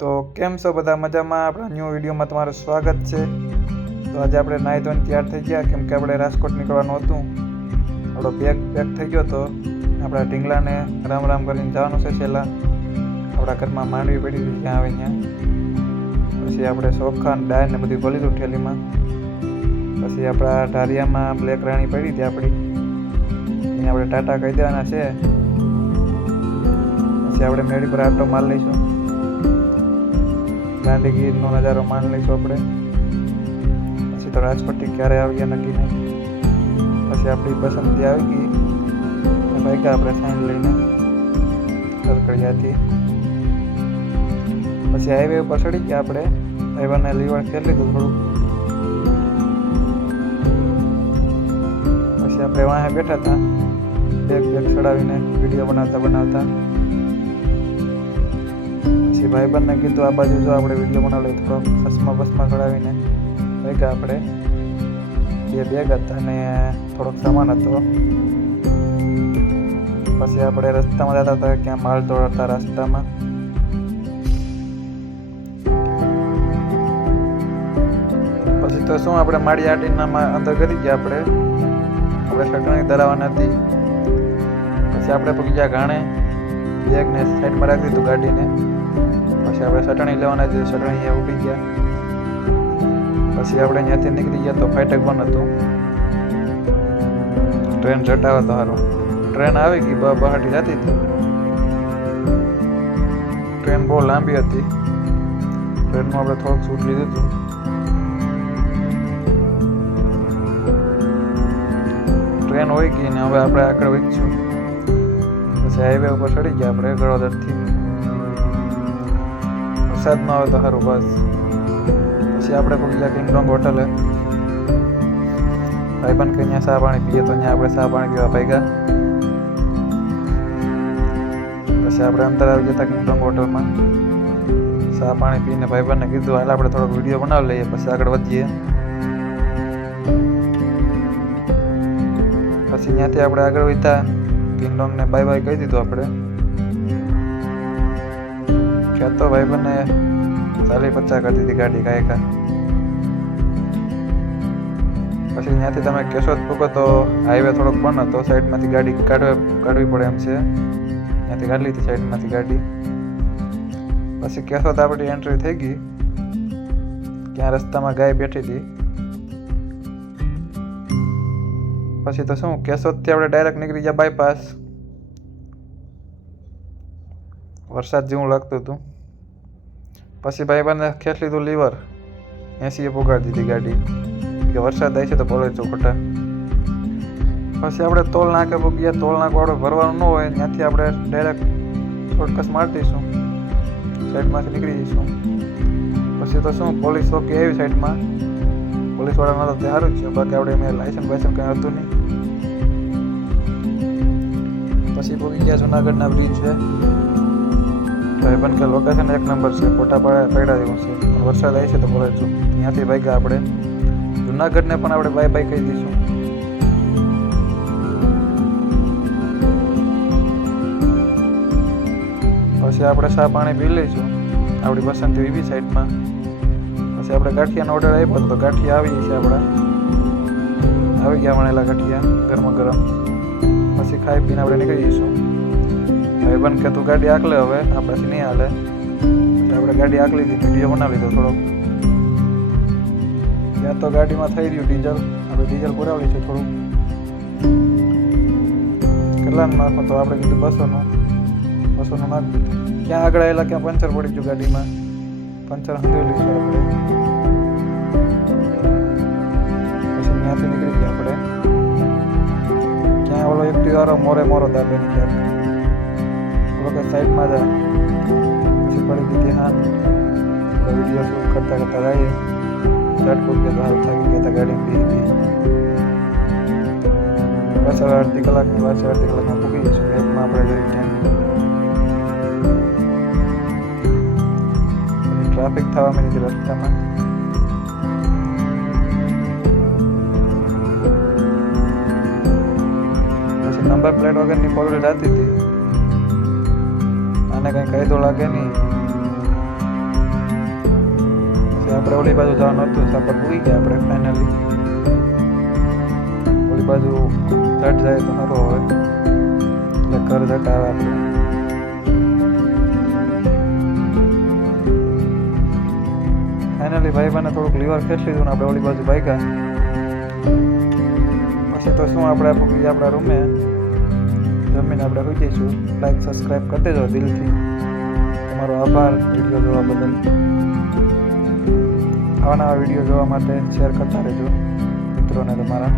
તો કેમ છો બધા મજામાં? આપણા ન્યૂ વિડીયોમાં તમારું સ્વાગત છે. તો આજે આપણે નાહી ધોઈને તૈયાર થઈ ગયા, કેમ કે આપણે રાજકોટ નીકળવાનું હતું. આપણો બેગ પેક થઈ ગયો હતો. આપણા ઢીંગલાને રામ રામ કરીને જવાનું છે છેલ્લા. આપણા ઘરમાં માંડવી પડી હતી ત્યાં આવે ત્યાં. પછી આપણે ચોખા ને ને બધું ભરી ઠેલીમાં. પછી આપણા ઢારિયામાં બ્લેક રાણી પડી હતી આપણી. એને આપણે ટાટા કહી દેવાના છે. પછી આપણે મેળી પર આટો માલ લઈશું. ગાંધીગીરનો નજારો માણ લઈશું આપણે. પછી તો રાજપટ્ટી ક્યારે આવીએ નક્કી નહીં. પછી આપણી પસંદગી આવી ગઈ. ભાઈ આપણે સાઈન લઈને સરકડિયાથી પછી હાઈવે ઉપર ચડી ગયા આપણે. ડ્રાઈવરને લીવડ ખેલી લીધું થોડું પછી આપણે વાંહે બેઠા હતા. બેગ બેગ ચડાવીને વીડિયો બનાવતા બનાવતા. પછી ભાઈબંધને કીધું, આ બાજુ જો આપણે વીડિયો બનાવી થોડોક ચશ્મા બસમાં ચડાવીને ભેગા આપણે. બે બેગ હતા અને થોડોક સામાન હતો. પછી આપણે રસ્તામાં જતા હતા, ક્યાં માલ દોડતા રસ્તામાં. પછી તો શું, આપણે માળી આટીના અંદર કરી ગયા આપણે. આપણે શટણી ધરાવવાની હતી. પછી આપણે પગી ગયા ઘાણે બેગને સાઈડમાં રાખી દીધું ગાડીને. પછી આપણે ચટણી લેવાના હતી ચટણી અહીંયા ઊભી ગયા. પછી આપણે ત્યાંથી નીકળી ગયા તો ફાટક પણ હતું. ટ્રેન જટાવે તો સારું ટ્રેન આવી ગઈ બ બહાટી જતી હતી. ટ્રેન બહુ લાંબી હતી. ટ્રેનમાં આપણે થોડુંક છૂટ લીધું હતું ટ્રેન હોય ગઈ ને હવે આપણે આગળ વધીશું. પછી હાઈવે ઉપર ચડી ગયા આપણે ગળોદરથી વરસાદ ન આવે તો સારું, બસ. પછી આપણે પગી ગયા કિંગડોંગ હોટલે ભાઈબંધ કે અહીંયા સા પાણી પીએ તો અહીંયા આપણે સા પાણી પીવા ભાગ્યા પછી આપણે અંદર આવી જતા કિંગડોંગ હોટલમાં સા પાણી પીને ભાઈબંધને કીધું, હાલ આપણે થોડોક વીડિયો બનાવી લઈએ, પછી આગળ વધીએ. પછી ત્યાંથી આપણે આગળ વધ્યા. કિંગડોંગને બાય બાય કહી દીધું આપણે. ક્યાં તો ભાઈબંધને ચાલી પચાસ કરી દીધી ગાડી કાયકા પછી ત્યાંથી તમે કેશોદ પૂકો તો હાઈવે થોડોક બંધ હતો સાઈડમાંથી ગાડી કાઢવા, કાઢવી પડે એમ છે. ત્યાંથી કાઢી લીધી સાઈડમાંથી ગાડી. પછી કેશોદ આપણી એન્ટ્રી થઈ ગઈ. ત્યાં રસ્તામાં ગાય બેઠી હતી. પછી તો શું, કેશોદથી આપણે ડાયરેક્ટ નીકળી ગયા બાયપાસ વરસાદ જેવું લાગતું હતું. પછી ભાઈબંધને ખેંચ લીધું લીવર. એસીએ પોગાડી દીધી ગાડી. કે વરસાદ થાય છે તો બોલે છો ખોટા. પછી આપણે તોલ નાકે ગયા તોલ નાકો આપણે ભરવાનું ન હોય, ત્યાંથી આપણે ડાયરેક્ટ શોર્ટકસ મારી દઈશું. સાઈડમાંથી નીકળી જઈશું. પછી તો શું, પોલીસ ઓકે એવી સાઈડમાં. પોલીસવાળાના તો સારું જ છે, બાકી આપણે એમને લાયસન્સ બાયસન્સ કંઈ હતું નહીં. પછી પહોંચી ગયા જુનાગઢના બ્રિજ છે. ભાઈબંધ કે લોકેશન એક નંબર છે. ફોટા પાડ્યા જેવું છે. વરસાદ આવી છે તો બોલે છું ત્યાંથી ભાગ્યા આપણે. જુનાગઢને પણ આપણે બાય બાય કહી દઈશું. પછી આપણે સા પાણી પી લઈશું. આપણી પસંદ એવી સાઈડમાં. પછી આપણે ગાંઠિયાનો ઓર્ડર આપ્યો તો ગાંઠિયા આવી છે આપણા. આવી ગયા વણેલા ગાંઠિયા ગરમા ગરમ. પછી ખાઈ પીને આપણે નીકળી જઈશું. ભાઈબંધ કે તું ગાડી આકલે હવે? આપણાથી નહીં હાલે. આપણે ગાડી આકલી દીધી વીડિયો બનાવી લીધો થોડોક. ત્યાં તો ગાડીમાં થઈ રહ્યું ડીઝલ. આપણે ડીઝલ પુરાવડી છે થોડુંક. કેટલાનું નાખો તો આપણે કીધું બસોનું. બસોનું નાખ દીધું. ક્યાં આગળ આવેલા, ક્યાં પંચર પડી ગયું ગાડીમાં? પંચર હંધોઈ છે આપણે. ત્યાંથી નીકળી ગયા આપણે. ક્યાં ઓલો એકટીવાળો મોરે મોરો દાબેલી ને ઓલો સાઈડમાં જ પછી પડી ગઈ હા. વીડિયો શૂટ કરતા કરતા જઈએ. ચટ કે હાલ થાકી ગયા હતા ગાડી પી ગઈ પાછળ અડધી કલાકની પાછળ અડધી કલાકમાં પૂકી જઈશું એકમાં આપણે જોઈ ટાઈમ ટ્રાફિક થવા માંડી હતી રસ્તામાં. નંબર પ્લેટ વગરની ફોર વ્હીલ હતી. આને કંઈ કાયદો લાગે નહીં. આપણે ઓલી બાજુ જવાનું હતું સાપર પૂરી ગયા આપણે ફાઇનલી ઓલી બાજુ જટ જાય તો સારું હોય એટલે ઘર જતા આવે આપણે. ફાઇનલી ભાઈ બને થોડુંક લીવર ખેંચી લીધું ને આપણે ઓલી બાજુ ભાગ્યા. પછી તો શું આપણે આપણા રૂમે જમીને આપણે હોઈ જઈશું. લાઈક સબસ્ક્રાઈબ કરી દેજો દિલથી. તમારો આભાર વીડિયો જોવા બદલ. આવા નવા વીડિયો જોવા માટે શેર કરતા રહેજો. મિત્રોને તમારા.